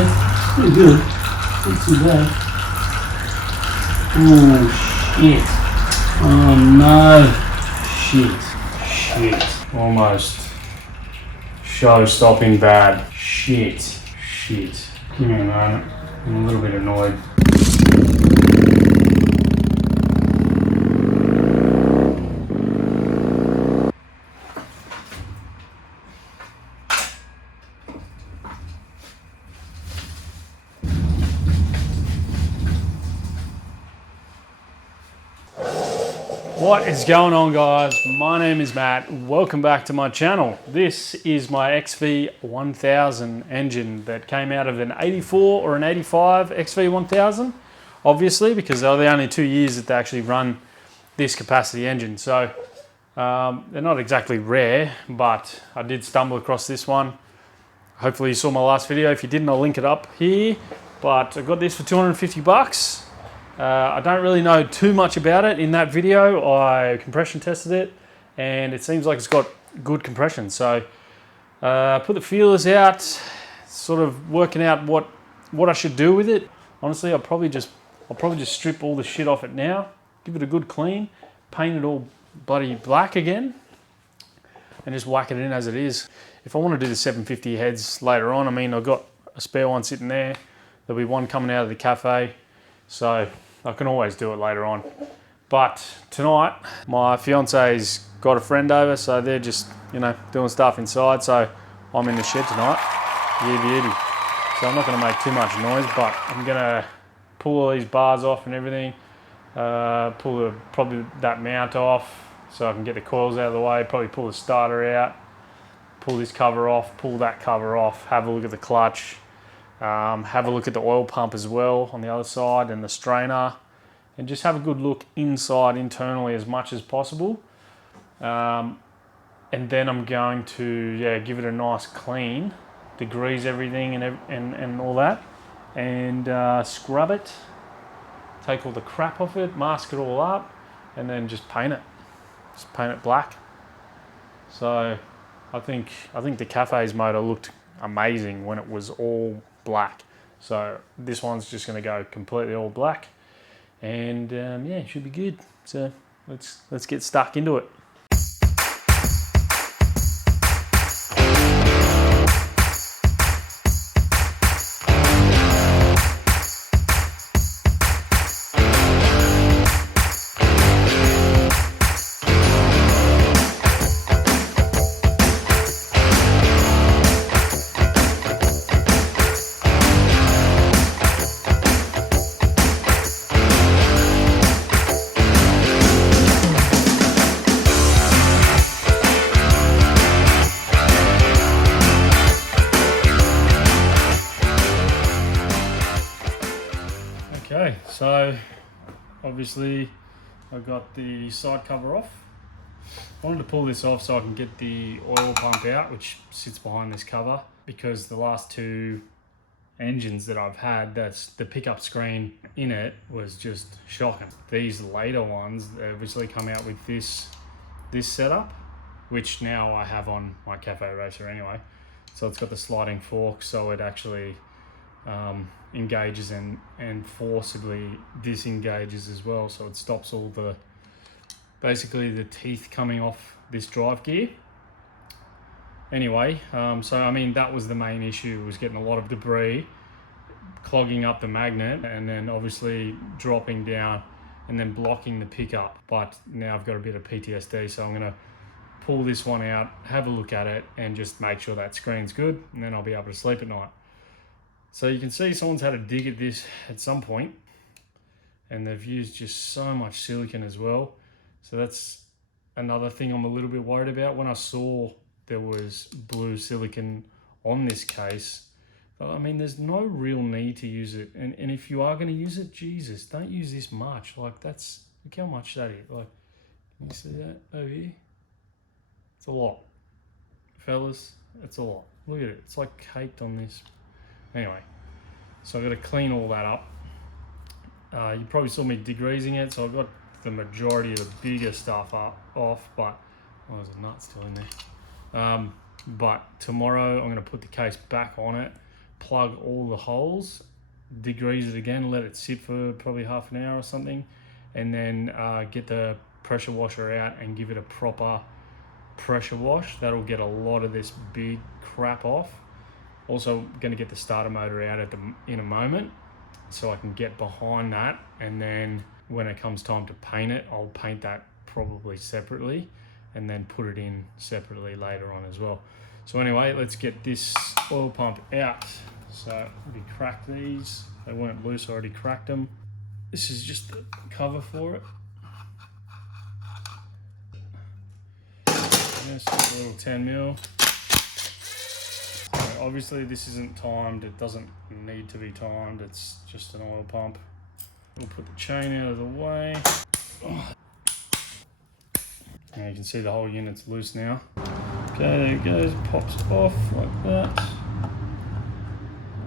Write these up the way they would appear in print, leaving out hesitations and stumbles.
it's pretty good. Not too bad. Oh shit. Oh no. Shit. Almost show-stopping bad. Shit. Give me a moment. I'm a little bit annoyed. What is going on, guys? My name is Matt. Welcome back to my channel. This is my XV1000 engine that came out of an 84 or an 85 XV1000, obviously, because they're the only 2 years that they actually run this capacity engine. So they're not exactly rare, but I did stumble across this one. Hopefully you saw my last video. If you didn't, I'll link it up here. But I got this for 250 bucks. I don't really know too much about it in that video. I compression tested it and it seems like it's got good compression. So put the feelers out, sort of working out what I should do with it. Honestly, I'll probably just strip all the shit off it now, give it a good clean, paint it all bloody black again, and just whack it in as it is. If I want to do the 750 heads later on, I mean, I've got a spare one sitting there. There'll be one coming out of the cafe. So I can always do it later on. But tonight, my fiance's got a friend over, so they're just, you know, doing stuff inside. So I'm in the shed tonight. Yeah, beauty. So I'm not going to make too much noise, but I'm going to pull all these bars off and everything. Pull probably that mount off so I can get the coils out of the way. Probably pull the starter out. Pull this cover off. Pull that cover off. Have a look at the clutch. Have a look at the oil pump as well on the other side and the strainer, and just have a good look inside internally as much as possible. And then I'm going to give it a nice clean, degrease everything and all that, and scrub it, take all the crap off it, mask it all up, and then just paint it. Just paint it black. So I think the Cafe's motor looked amazing when it was all black. So this one's just going to go completely all black, and yeah, it should be good. So let's get stuck into it. Okay, so obviously I got the side cover off. I wanted to pull this off so I can get the oil pump out, which sits behind this cover, because the last two engines that I've had, that's the pickup screen in it was just shocking. These later ones, they obviously come out with this setup, which now I have on my Cafe Racer anyway. So it's got the sliding fork, so it actually engages and forcibly disengages as well, so it stops all the basically the teeth coming off this drive gear. Anyway, so I mean, that was the main issue, was getting a lot of debris clogging up the magnet and then obviously dropping down and then blocking the pickup. But now I've got a bit of PTSD, so I'm going to pull this one out, have a look at it, and just make sure that screen's good, and then I'll be able to sleep at night. So you can see someone's had a dig at this at some point, and they've used just so much silicone as well. So that's another thing I'm a little bit worried about. When I saw there was blue silicone on this case, I mean, there's no real need to use it. And if you are going to use it, Jesus, don't use this much. Like, look how much that is. Like, can you see that over here? It's a lot. Fellas, it's a lot. Look at it. It's like caked on this. Anyway, so I've got to clean all that up. You probably saw me degreasing it, so I've got the majority of the bigger stuff off, but there's a nut still in there. But tomorrow I'm going to put the case back on it, plug all the holes, degrease it again, let it sit for probably half an hour or something, and then get the pressure washer out and give it a proper pressure wash. That'll get a lot of this big crap off. Also going to get the starter motor out in a moment so I can get behind that, and then when it comes time to paint it, I'll paint that probably separately and then put it in separately later on as well. So anyway, let's get this oil pump out. So we cracked these. They weren't loose, I already cracked them. This is just the cover for it. Just a little 10mm. So obviously this isn't timed, it doesn't need to be timed, it's just an oil pump. We'll put the chain out of the way. Now you can see the whole unit's loose now. Okay, there it goes, pops off like that.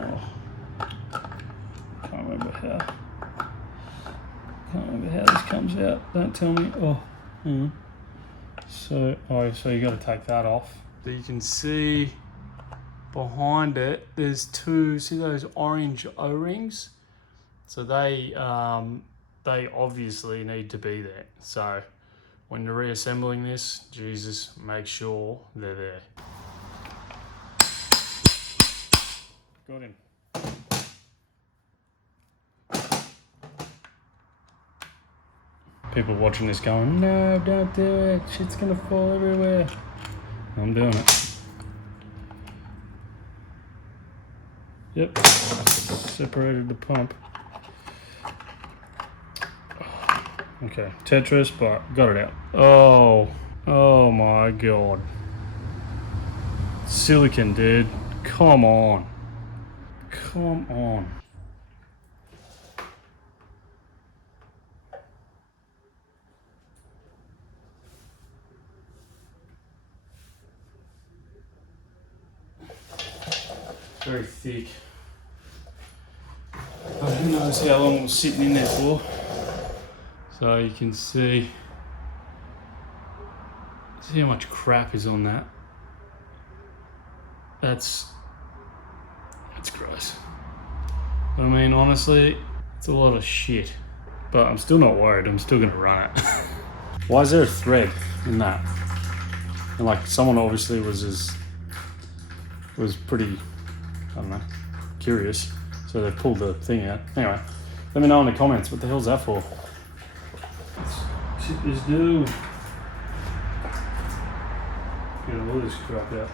Oh, can't remember how this comes out, don't tell me. Oh, hang on. So you got to take that off. So you can see behind it, there's two, see those orange O-rings? So they obviously need to be there. So when you're reassembling this, Jesus, make sure they're there. Got him. People watching this going, no, don't do it, shit's gonna fall everywhere. I'm doing it. Yep, separated the pump. Okay, Tetris, but got it out. Oh my God. Silicon, dude, come on. Come on. Very thick. But who knows how long it was sitting in there for. So you can see how much crap is on that. That's gross. I mean, honestly, it's a lot of shit. But I'm still not worried, I'm still gonna run it. Why is there a thread in that? And like, someone obviously was pretty, I don't know, curious. So they pulled the thing out. Anyway, let me know in the comments, what the hell's that for? Let's sit this dude. Get all this crap out.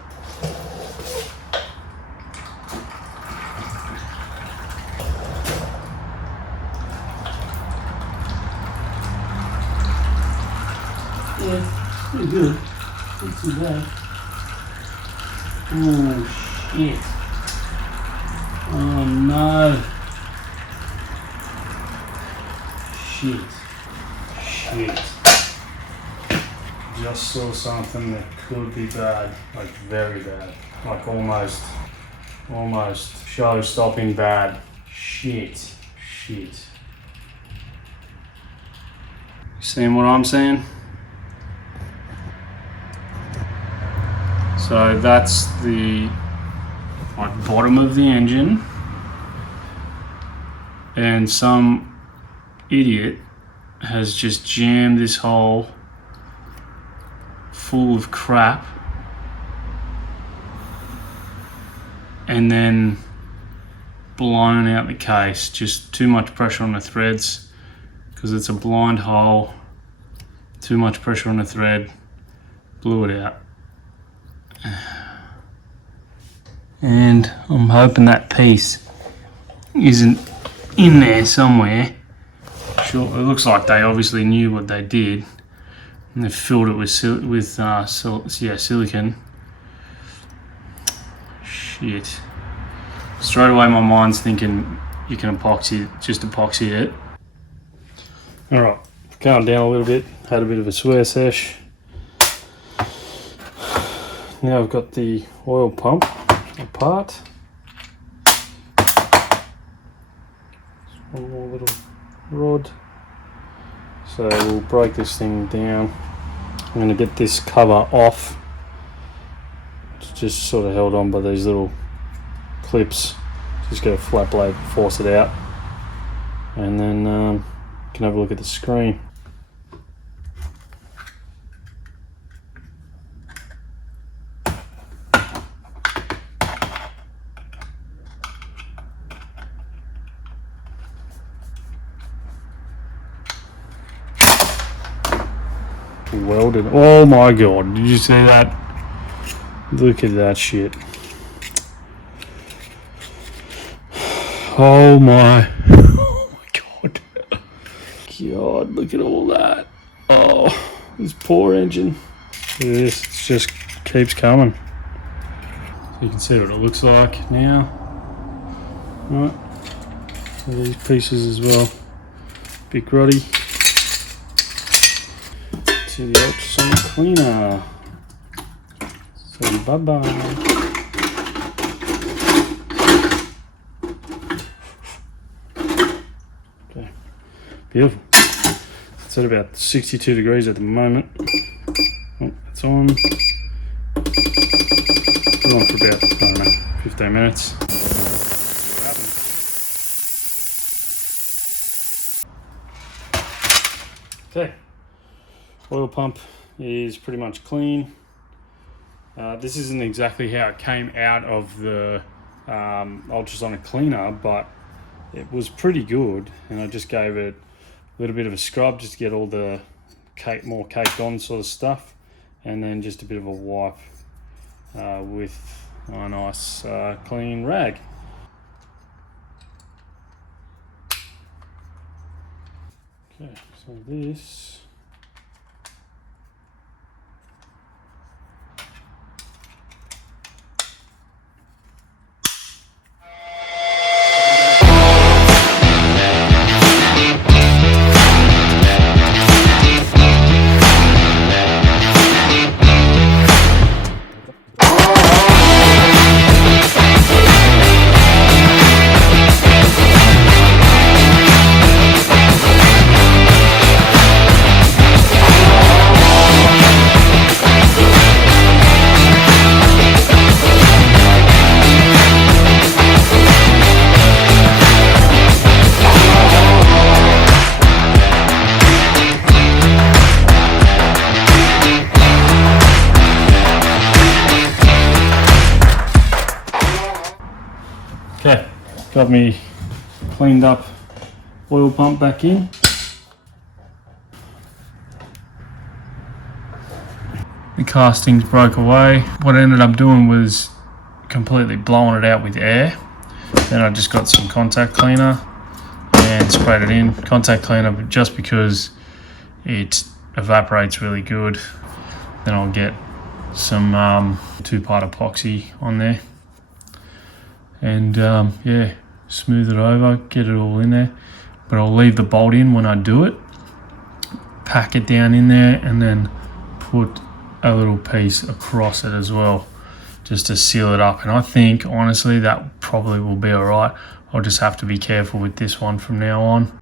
Yeah, pretty good. Not too bad. Oh shit. Oh no. Shit. Just saw something that could be bad, like very bad. Like almost show-stopping bad. Shit. Seeing what I'm saying? So that's the bottom of the engine, and some idiot has just jammed this hole full of crap and then blown out the case. Just too much pressure on the threads because it's a blind hole. Too much pressure on the thread, blew it out. And I'm hoping that piece isn't in there somewhere. Sure, it looks like they obviously knew what they did, and they filled it with silicon. Shit. Straight away my mind's thinking you can just epoxy it. Alright, calmed down a little bit, had a bit of a swear sesh. Now I've got the oil pump apart. One more little rod. So we'll break this thing down. I'm going to get this cover off. It's just sort of held on by these little clips. Just get a flat blade, force it out, and then you can have a look at the screen. Welded. Oh my god, did you see that? Look at that shit. Oh my god. God, look at all that. Oh, this poor engine. Look at this, it just keeps coming. So you can see what it looks like now. Right, so these pieces as well. Big grotty. To the ultrasonic cleaner. So bye bye. Okay, beautiful. It's at about 62 degrees at the moment. Oh, it's on. Put it on for about, I don't know, 15 minutes. Okay, oil pump is pretty much clean. This isn't exactly how it came out of the ultrasonic cleaner, but it was pretty good, and I just gave it a little bit of a scrub just to get all the more caked on sort of stuff, and then just a bit of a wipe with a nice clean rag. Okay, so this okay, got me cleaned up oil pump back in. The castings broke away. What I ended up doing was completely blowing it out with air. Then I just got some contact cleaner and sprayed it in. Contact cleaner just because it evaporates really good. Then I'll get some 2-part epoxy on there. And yeah, smooth it over, get it all in there. But I'll leave the bolt in when I do it, pack it down in there, and then put a little piece across it as well, just to seal it up. And I think, honestly, that probably will be all right. I'll just have to be careful with this one from now on.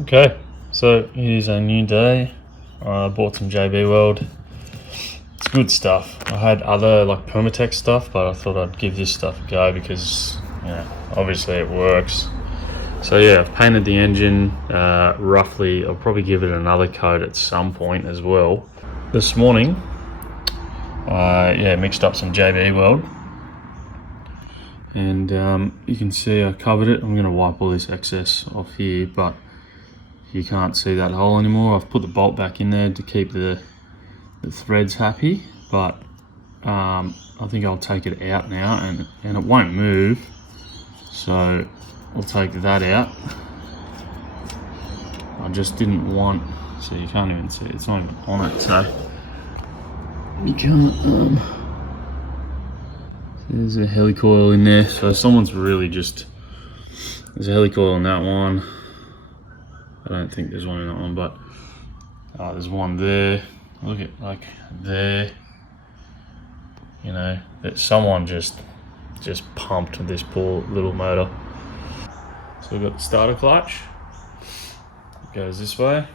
Okay, so it is a new day. I bought some JB World. It's good stuff. I had other like Permatex stuff, but I thought I'd give this stuff a go because, you know, obviously it works. So yeah, I've painted the engine roughly. I'll probably give it another coat at some point as well. This morning, mixed up some JB World. And you can see I covered it. I'm going to wipe all this excess off here, but you can't see that hole anymore. I've put the bolt back in there to keep the threads happy, but I think I'll take it out now, and it won't move, so I'll take that out. I just didn't want, so you can't even see it, it's not even on it, so you can't, there's a helicoil in there, so someone's really just, there's a helicoil in that one. I don't think there's one in that one, but there's one there. Look at, like, there. You know, that someone just pumped this poor little motor. So we've got the starter clutch. It goes this way.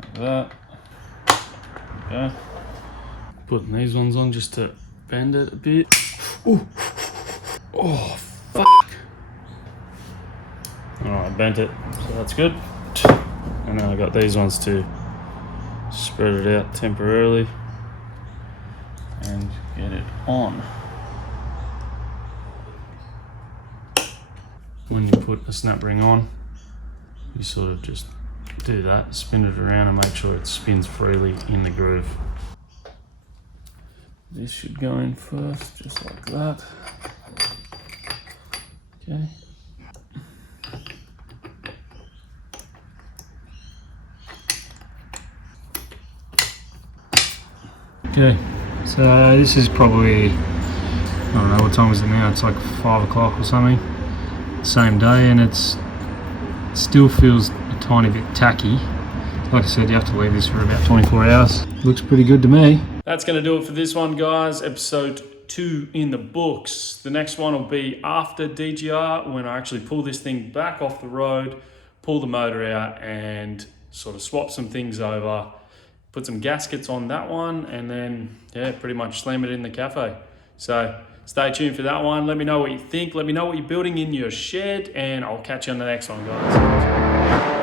Like that. Okay. Putting these ones on just to bend it a bit. Ooh. Oh, fuck. Alright, bent it, so that's good. And then I got these ones to spread it out temporarily and get it on. When you put a snap ring on, you sort of just do that, spin it around and make sure it spins freely in the groove. This should go in first, just like that. Okay. Okay, so this is probably, I don't know, what time is it now? It's like 5 o'clock or something. Same day, and it still feels a tiny bit tacky. Like I said, you have to leave this for about 24 hours. Looks pretty good to me. That's going to do it for this one, guys. Episode 2 in the books. The next one will be after DGR, when I actually pull this thing back off the road, pull the motor out, and sort of swap some things over. Put some gaskets on that one, and then, yeah, pretty much slam it in the cafe. So stay tuned for that one. Let me know what you think. Let me know what you're building in your shed, and I'll catch you on the next one, guys.